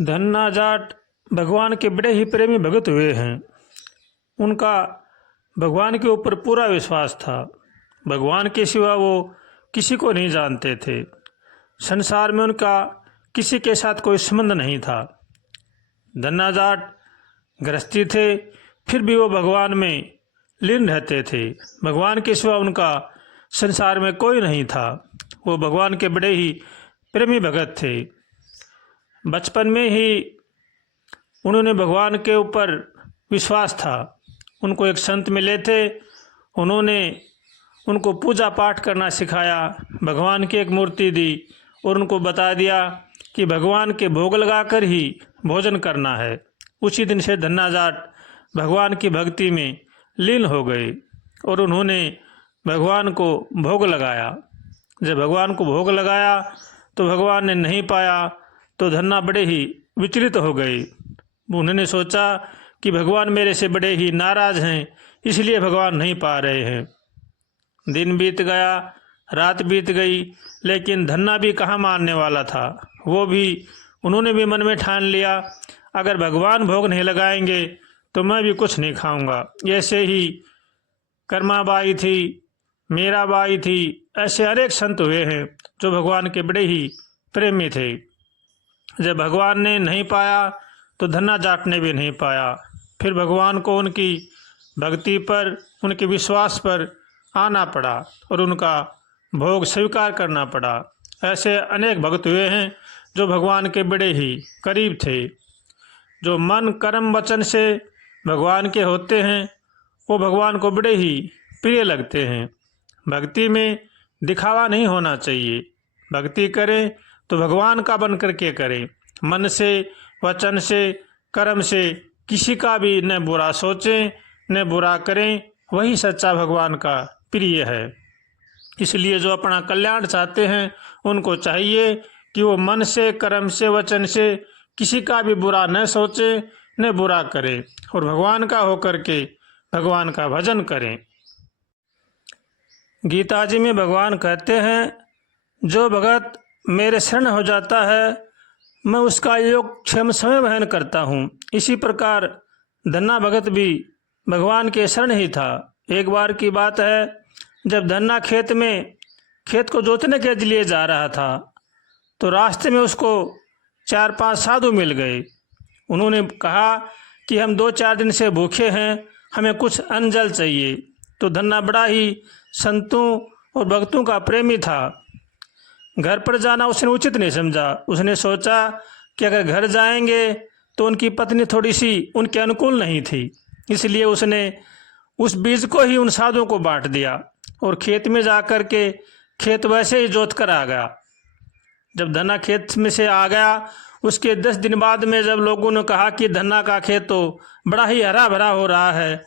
धन्ना जाट भगवान के बड़े ही प्रेमी भगत हुए हैं। उनका भगवान के ऊपर पूरा विश्वास था। भगवान के सिवा वो किसी को नहीं जानते थे। संसार में उनका किसी के साथ कोई संबंध नहीं था। धन्ना जाट गृहस्थी थे, फिर भी वो भगवान में लीन रहते थे। भगवान के सिवा उनका संसार में कोई नहीं था। वो भगवान के बड़े ही प्रेमी भगत थे। बचपन में ही उन्होंने भगवान के ऊपर विश्वास था। उनको एक संत मिले थे, उन्होंने उनको पूजा पाठ करना सिखाया, भगवान की एक मूर्ति दी और उनको बता दिया कि भगवान के भोग लगाकर ही भोजन करना है। उसी दिन से धन्ना जाट भगवान की भक्ति में लीन हो गए और उन्होंने भगवान को भोग लगाया। जब भगवान को भोग लगाया तो भगवान ने नहीं पाया तो धन्ना बड़े ही विचलित हो गए। उन्होंने सोचा कि भगवान मेरे से बड़े ही नाराज हैं, इसलिए भगवान नहीं पा रहे हैं। दिन बीत गया, रात बीत गई, लेकिन धन्ना भी कहाँ मानने वाला था। उन्होंने भी मन में ठान लिया, अगर भगवान भोग नहीं लगाएंगे तो मैं भी कुछ नहीं खाऊंगा। ऐसे ही कर्माबाई थी, मीराबाई थी, ऐसे अनेक संत हुए हैं जो भगवान के बड़े ही प्रेमी थे। जब भगवान ने नहीं पाया तो धन्ना जाट ने भी नहीं पाया। फिर भगवान को उनकी भक्ति पर, उनके विश्वास पर आना पड़ा और उनका भोग स्वीकार करना पड़ा। ऐसे अनेक भक्त हुए हैं जो भगवान के बड़े ही करीब थे। जो मन कर्म वचन से भगवान के होते हैं वो भगवान को बड़े ही प्रिय लगते हैं। भक्ति में दिखावा नहीं होना चाहिए। भक्ति करें तो भगवान का बन करके करें, मन से, वचन से, कर्म से किसी का भी न बुरा सोचें न बुरा करें। वही सच्चा भगवान का प्रिय है। इसलिए जो अपना कल्याण चाहते हैं उनको चाहिए कि वो मन से, कर्म से, वचन से किसी का भी बुरा न सोचें न बुरा करें और भगवान का होकर के भगवान का भजन करें। गीता जी में भगवान कहते हैं, जो भगत मेरे शरण हो जाता है मैं उसका योग क्षम समय वहन करता हूँ। इसी प्रकार धन्ना भगत भी भगवान के शरण ही था। एक बार की बात है, जब धन्ना खेत को जोतने के लिए जा रहा था तो रास्ते में उसको 4-5 साधु मिल गए। उन्होंने कहा कि हम 2-4 दिन से भूखे हैं, हमें कुछ अन्न जल चाहिए। तो धन्ना बड़ा ही संतों और भक्तों का प्रेमी था। घर पर जाना उसने उचित नहीं समझा। उसने सोचा कि अगर घर जाएंगे तो उनकी पत्नी थोड़ी सी उनके अनुकूल नहीं थी, इसलिए उसने उस बीज को ही उन साधुओं को बांट दिया और खेत में जा कर के खेत वैसे ही जोत कर आ गया। जब धन्ना खेत में से आ गया, उसके 10 दिन बाद में जब लोगों ने कहा कि धन्ना का खेत तो बड़ा ही हरा भरा हो रहा है,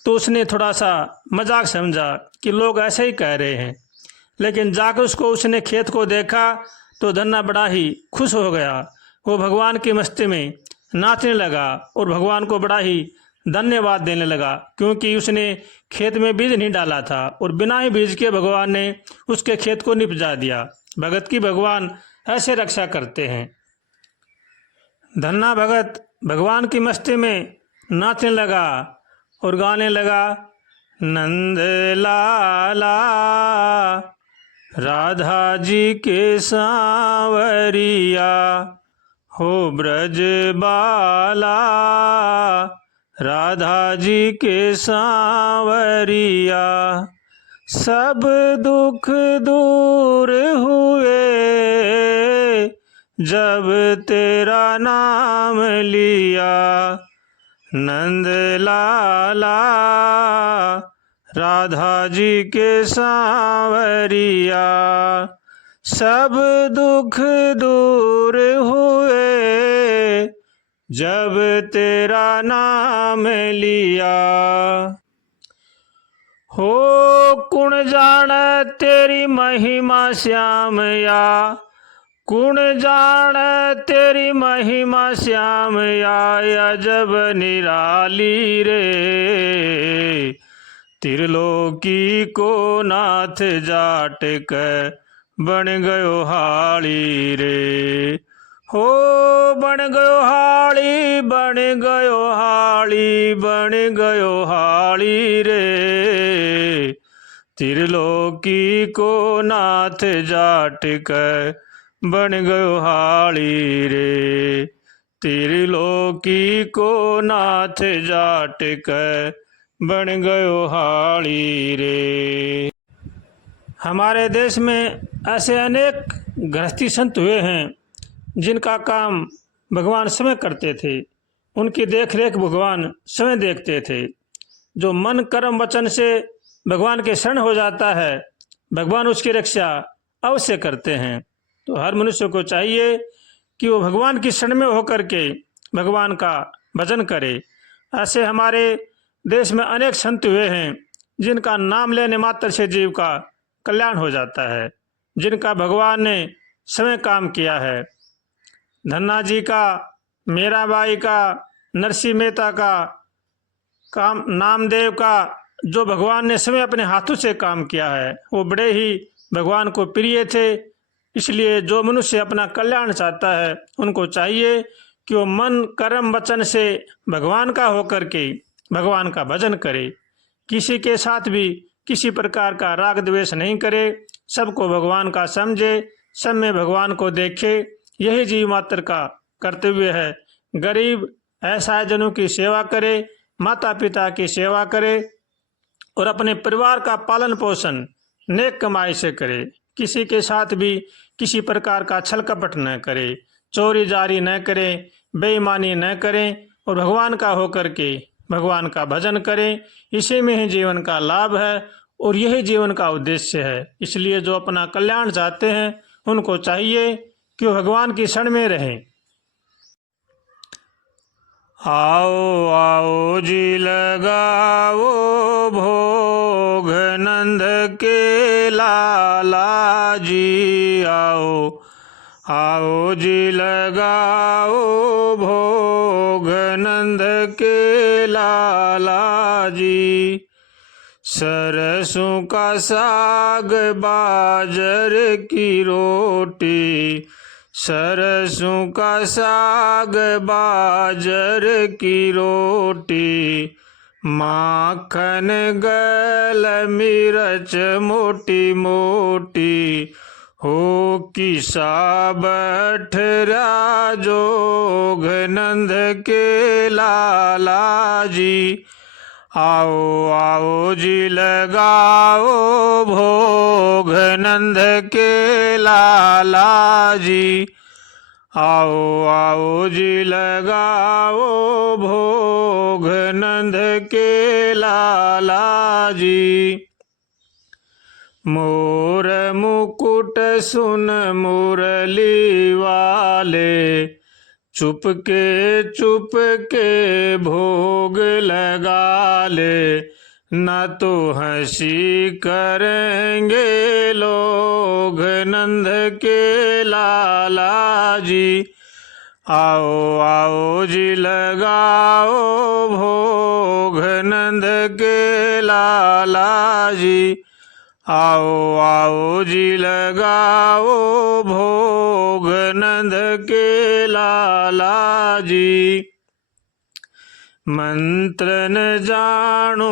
तो उसने थोड़ा सा मजाक समझा कि लोग ऐसे ही कह रहे हैं। लेकिन जाकर उसने खेत को देखा तो धन्ना बड़ा ही खुश हो गया। वो भगवान की मस्ती में नाचने लगा और भगवान को बड़ा ही धन्यवाद देने लगा, क्योंकि उसने खेत में बीज नहीं डाला था और बिना ही बीज के भगवान ने उसके खेत को निपजा दिया। भगत की भगवान ऐसे रक्षा करते हैं। धन्ना भगत भगवान की मस्ती में नाचने लगा और गाने लगा, नंद लाला राधा जी के सांवरिया हो ब्रज बाला, राधा जी के सांवरिया सब दुख दूर हुए जब तेरा नाम लिया। नंद लाला राधा जी के सांवरिया सब दुख दूर हुए जब तेरा नाम लिया। हो कुण जान तेरी महिमा श्यामया, कुण जान तेरी महिमा श्यामया अजब निराली रे, त्रिलोकी को नाथ जाट के बन गयो हाली रे। हो बन गयो हाली, बन गयो हाली, बन गयो हाली रे। त्रिलोकी को नाथ जाट कर बन गयो हाली रे। त्रिलोकी को नाथ जाट कर बन गयो हाली रे। हमारे देश में ऐसे अनेक गृहस्थी संत हुए हैं जिनका काम भगवान स्वयं करते थे। उनकी देख रेख भगवान स्वयं देखते थे। जो मन कर्म वचन से भगवान के शरण हो जाता है, भगवान उसकी रक्षा अवश्य करते हैं। तो हर मनुष्य को चाहिए कि वो भगवान की शरण में होकर के भगवान का भजन करे। ऐसे हमारे देश में अनेक संत हुए हैं जिनका नाम लेने मात्र से जीव का कल्याण हो जाता है, जिनका भगवान ने स्वयं काम किया है। धन्ना जी का, मीराबाई का, नरसिंह मेहता का काम, नामदेव का, जो भगवान ने स्वयं अपने हाथों से काम किया है, वो बड़े ही भगवान को प्रिय थे। इसलिए जो मनुष्य अपना कल्याण चाहता है उनको चाहिए कि वो मन कर्म वचन से भगवान का होकर के भगवान का भजन करे। किसी के साथ भी किसी प्रकार का राग द्वेष नहीं करे, सबको भगवान का समझे, सब में भगवान को देखे। यही जीव मात्र का कर्तव्य है। गरीब असहायजनों की सेवा करे, माता पिता की सेवा करे और अपने परिवार का पालन पोषण नेक कमाई से करे। किसी के साथ भी किसी प्रकार का छल कपट न करे, चोरी जारी न करे, बेईमानी न करें और भगवान का होकर के भगवान का भजन करें। इसी में ही जीवन का लाभ है और यही जीवन का उद्देश्य है। इसलिए जो अपना कल्याण चाहते हैं उनको चाहिए कि वो भगवान की शरण में रहें। आओ आओ जी लगाओ भोग नंद के लाला जी, आओ आओ जी लगाओ भोग नंद के लाला जी। सरसों का साग बाजर की रोटी, सरसों का साग बाजर की रोटी, माखन गल मिर्च मोटी मोटी, हो किसा बठरा जोग नंद के लाला जी। आओ आओ जी लगाओ भोग नंद के लाला जी, आओ आओ जी लगाओ भोग नंद के लाला जी। मोर मुकुट सुन मुरली वाले, चुप के भोग लगा ले, न तो हंसी करेंगे लोग नंद के लाला जी। आओ आओ जी लगाओ भोग नंद के लाला जी, आओ आओ जी लगाओ भोग नंद के लाला जी। मंत्र न जानू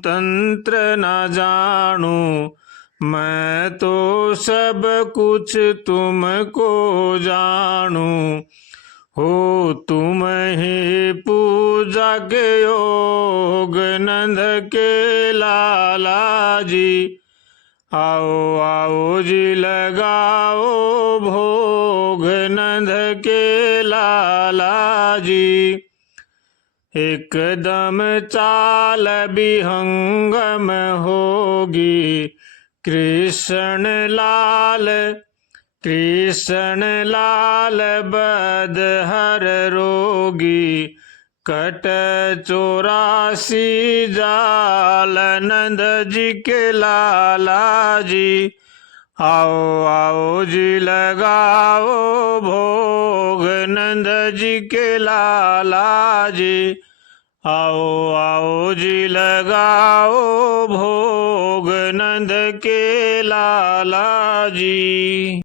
तंत्र न जानू, मैं तो सब कुछ तुमको जानू, हो तुम ही पूजा के योग नंद के लाला जी। आओ आओ जी लगाओ भोग नंद के लाला जी। एकदम चाल विहंगम होगी, कृष्ण लाल बदहर रोगी, कट 84 जाल नंद जी के लाला जी। आओ आओ जी लगाओ भोग नंद जी के लाला जी, आओ आओ जी लगाओ भोग नंद के लाला जी।